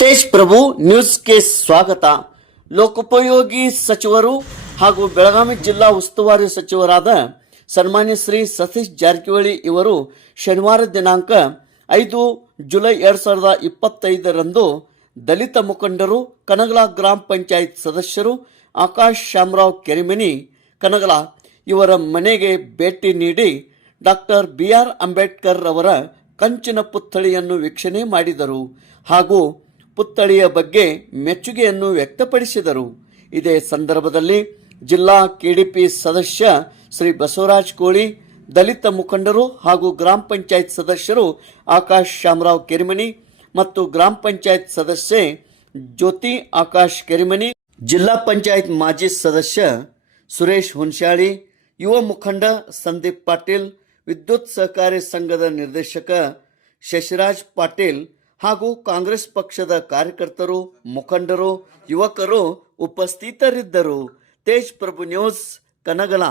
ತೇಜ್ ಪ್ರಭು ನ್ಯೂಸ್ಗೆ ಸ್ವಾಗತ. ಲೋಕೋಪಯೋಗಿ ಸಚಿವರು ಹಾಗೂ ಬೆಳಗಾವಿ ಜಿಲ್ಲಾ ಉಸ್ತುವಾರಿ ಸಚಿವರಾದ ಸನ್ಮಾನ್ಯ ಶ್ರೀ ಸತೀಶ್ ಜಾರಕಿಹೊಳಿ ಇವರು ಶನಿವಾರ ದಿನಾಂಕ ಐದು ಜುಲೈ ಎರಡು ಸಾವಿರದ ಇಪ್ಪತ್ತೈದರಂದು ದಲಿತ ಮುಖಂಡರು, ಕನಗಲ ಗ್ರಾಮ ಪಂಚಾಯತ್ ಸದಸ್ಯರು, ಆಕಾಶ್ ಶಾಮರಾವ್ ಕೆರಿಮನಿ, ಕನಗಲ ಇವರ ಮನೆಗೆ ಭೇಟಿ ನೀಡಿ ಡಾಕ್ಟರ್ ಬಿ ಆರ್ ಅಂಬೇಡ್ಕರ್ ಅವರ ಕಂಚಿನ ಪುತ್ಥಳಿಯನ್ನು ವೀಕ್ಷಣೆ ಮಾಡಿದರು. ಹಾಗೂ ಪುತ್ಥಳಿಯ ಬಗ್ಗೆ ಮೆಚ್ಚುಗೆಯನ್ನು ವ್ಯಕ್ತಪಡಿಸಿದರು. ಇದೇ ಸಂದರ್ಭದಲ್ಲಿ ಜಿಲ್ಲಾ ಕೆಡಿಪಿ ಸದಸ್ಯ ಶ್ರೀ ಬಸವರಾಜ್ ಕೋಳಿ, ದಲಿತ ಮುಖಂಡರು ಹಾಗೂ ಗ್ರಾಮ ಪಂಚಾಯತ್ ಸದಸ್ಯರು ಆಕಾಶ್ ಶಾಮರಾವ್ ಕೆರಿಮನಿ ಮತ್ತು ಗ್ರಾಮ ಪಂಚಾಯತ್ ಸದಸ್ಯೆ ಜ್ಯೋತಿ ಆಕಾಶ್ ಕೆರಿಮನಿ, ಜಿಲ್ಲಾ ಪಂಚಾಯತ್ ಮಾಜಿ ಸದಸ್ಯ ಸುರೇಶ್ ಹುನ್ಶಾಳಿ ಯುವ ಮುಖಂಡ ಸಂದೀಪ್ ಪಾಟೀಲ್, ವಿದ್ಯುತ್ ಸಹಕಾರಿ ಸಂಘದ ನಿರ್ದೇಶಕ ಶಶಿರಾಜ್ ಪಾಟೀಲ್ ಹಾಗೂ ಕಾಂಗ್ರೆಸ್ ಪಕ್ಷದ ಕಾರ್ಯಕರ್ತರು ಮುಖಂಡರು ಯುವಕರು ಉಪಸ್ಥಿತರಿದ್ದರು. ತೇಜ್ ಪ್ರಭು ನ್ಯೂಸ್ ಕನಗಲ.